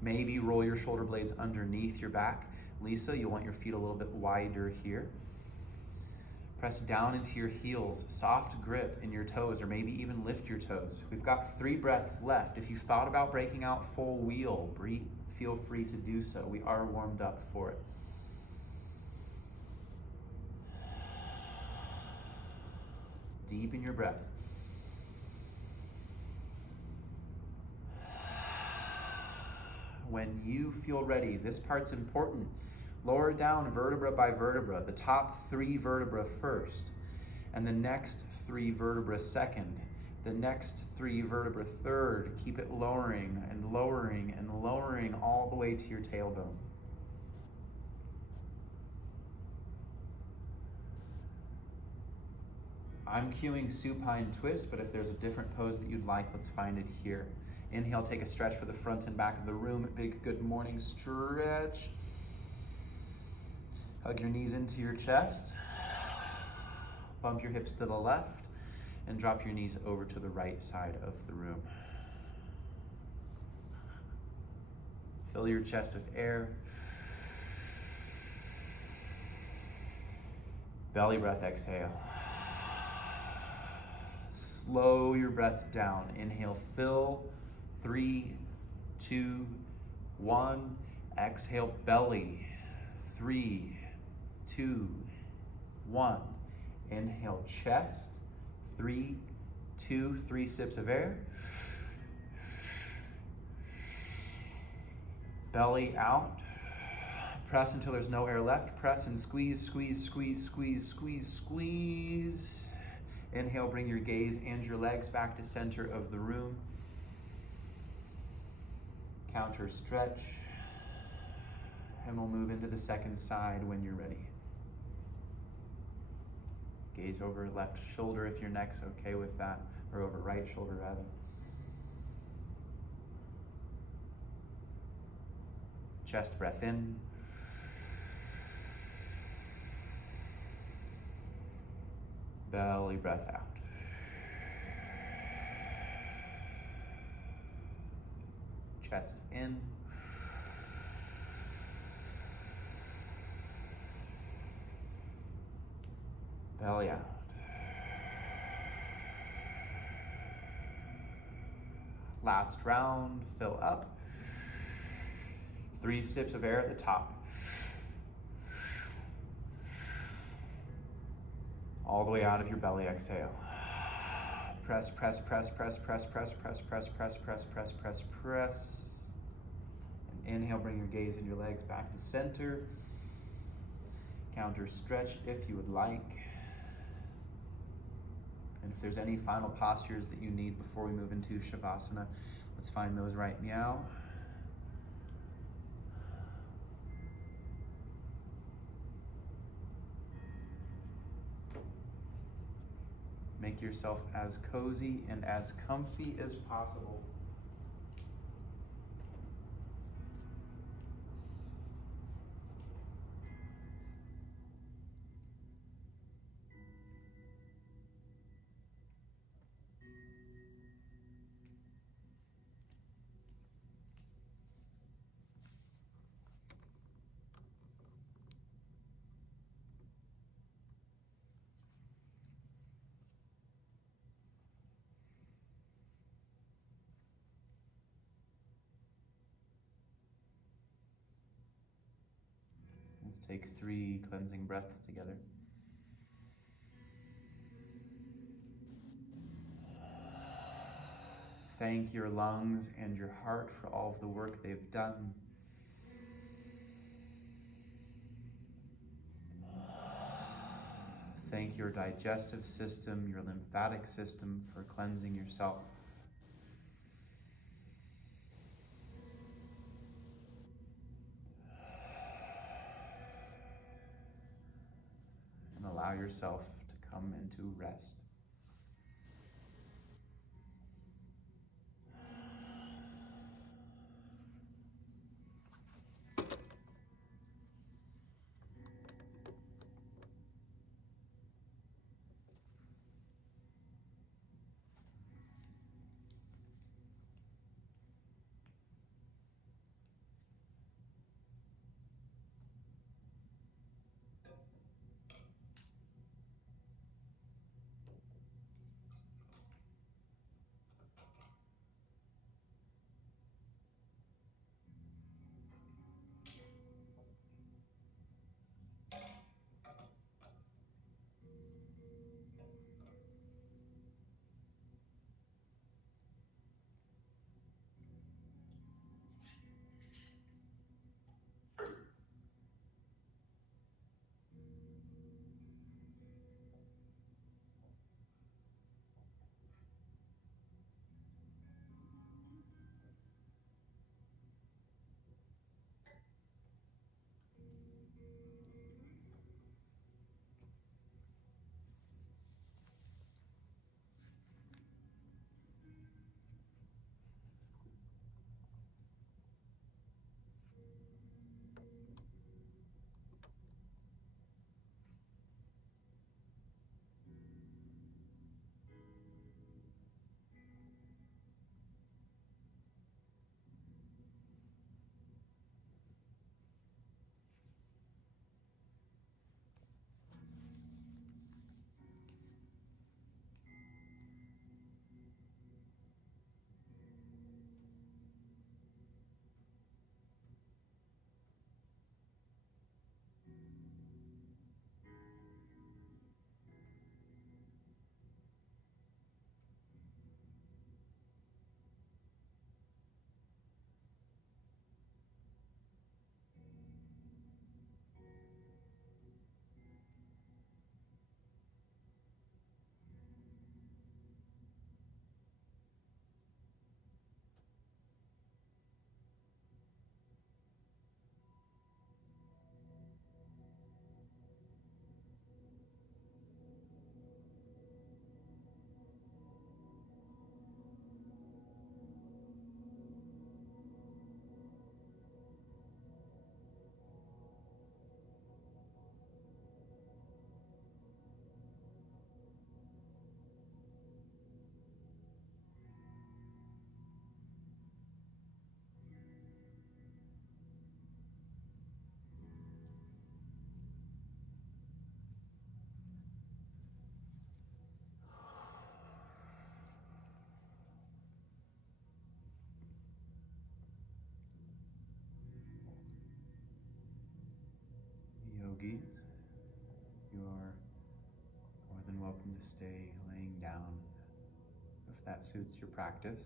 Maybe roll your shoulder blades underneath your back. Lisa, you'll want your feet a little bit wider here. Press down into your heels, soft grip in your toes, or maybe even lift your toes. We've got 3 breaths left. If you've thought about breaking out full wheel, feel free to do so. We are warmed up for it. Deepen your breath. When you feel ready, this part's important. Lower down vertebra by vertebra, the top 3 vertebra first, and the next 3 vertebra second, the next 3 vertebra third. Keep it lowering and lowering and lowering all the way to your tailbone. I'm cueing supine twist, but if there's a different pose that you'd like, let's find it here. Inhale, take a stretch for the front and back of the room. Big good morning stretch. Hug your knees into your chest. Bump your hips to the left and drop your knees over to the right side of the room. Fill your chest with air. Belly breath, exhale. Slow your breath down. Inhale, fill. 3, 2, 1. Exhale, belly. 3, 2, 1. Inhale, chest. 3, 2, 3 sips of air. Belly out. Press until there's no air left. Press and squeeze, squeeze, squeeze, squeeze, squeeze, squeeze. Inhale, bring your gaze and your legs back to center of the room. Counter stretch. And we'll move into the second side when you're ready. Gaze over left shoulder if your neck's okay with that, or over right shoulder rather. Chest breath in. Belly breath out. Chest in. Belly out. Last round, fill up. 3 sips of air at the top. All the way out of your belly, exhale. Press, press, press, press, press, press, press, press, press, press, press, press, press. And inhale, bring your gaze and your legs back to center. Counter stretch if you would like. And if there's any final postures that you need before we move into Shavasana, let's find those right now. Make yourself as cozy and as comfy as possible. Let's take 3 cleansing breaths together. Thank your lungs and your heart for all of the work they've done. Thank your digestive system, your lymphatic system for cleansing yourself. And allow yourself to come into rest. Yogis, you are more than welcome to stay laying down if that suits your practice.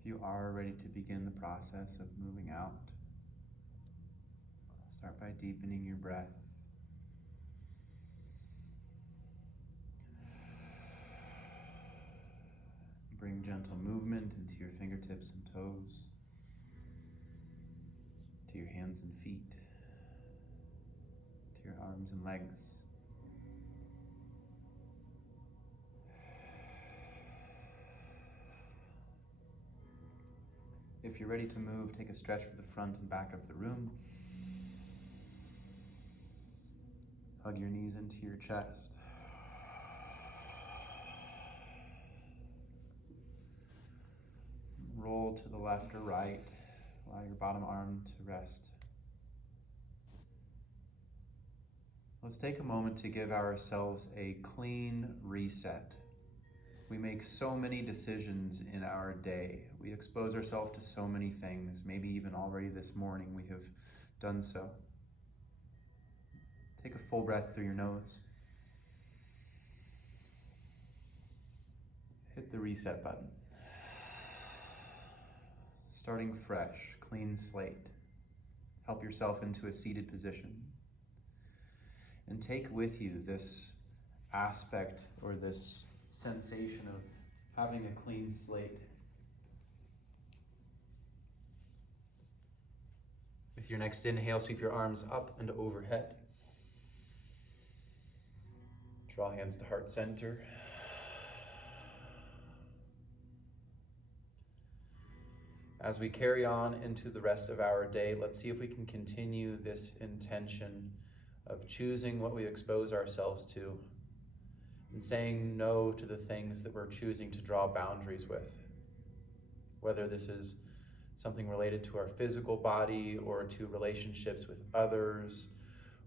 If you are ready to begin the process of moving out, start by deepening your breath. Bring gentle movement into your fingertips and toes, to your hands and feet, to your arms and legs. If you're ready to move, take a stretch for the front and back of the room. Hug your knees into your chest. Roll to the left or right. Allow your bottom arm to rest. Let's take a moment to give ourselves a clean reset. We make so many decisions in our day. We expose ourselves to so many things. Maybe even already this morning we have done so. Take a full breath through your nose. Hit the reset button. Starting fresh, clean slate. Help yourself into a seated position. And take with you this aspect or this sensation of having a clean slate. With your next inhale, sweep your arms up and overhead. Draw hands to heart center. As we carry on into the rest of our day, let's see if we can continue this intention of choosing what we expose ourselves to and saying no to the things that we're choosing to draw boundaries with. Whether this is something related to our physical body or to relationships with others,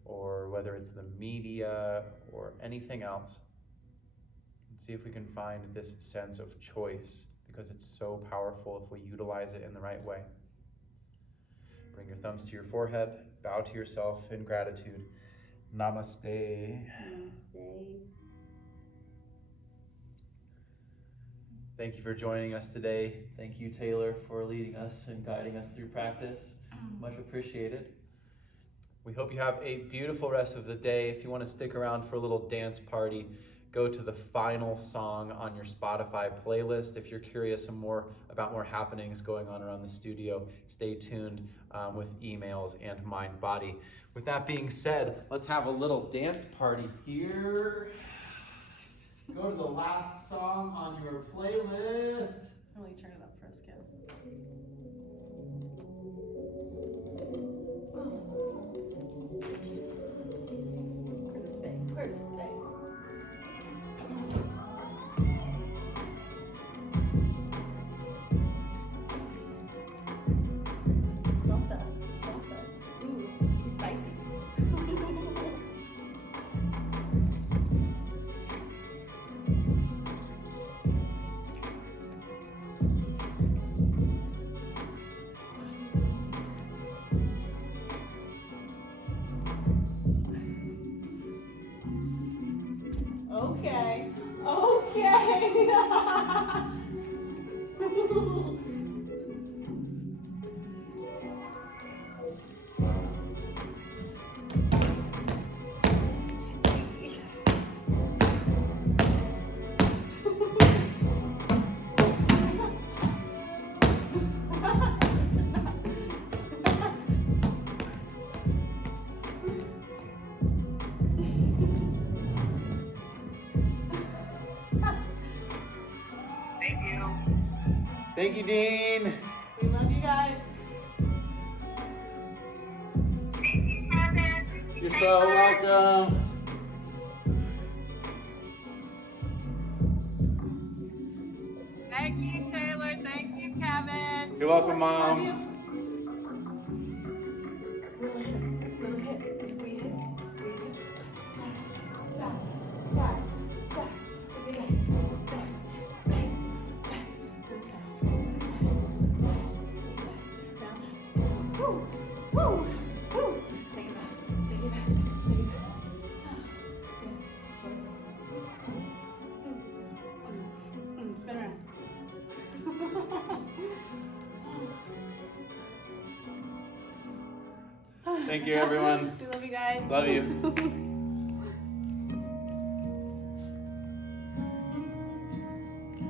or whether it's the media or anything else. And see if we can find this sense of choice, because it's so powerful if we utilize it in the right way. Bring your thumbs to your forehead, bow to yourself in gratitude. Namaste. Namaste. Thank you for joining us today. Thank you, Taylor, for leading us and guiding us through practice. Much appreciated. We hope you have a beautiful rest of the day. If you want to stick around for a little dance party, go to the final song on your Spotify playlist. If you're curious about more happenings going on around the studio, stay tuned with emails and Mind Body. With that being said, let's have a little dance party here. Go to the last song on your playlist. Really turn it up for us, Kim. Where's the space? Where's the space? Salsa. Salsa. Ooh, spicy. Okay. Okay. Thank you, Dean. We love you guys. You're so welcome. Thank you, Taylor. Thank you, Kevin. You're welcome, Love Mom. you. Little hip, we hips, side, side, side, big back, back, back, to the side, round, woo, woo, woo, take it back, take it back, take it back, Spin around. Thank you, everyone. We love you guys. Love you.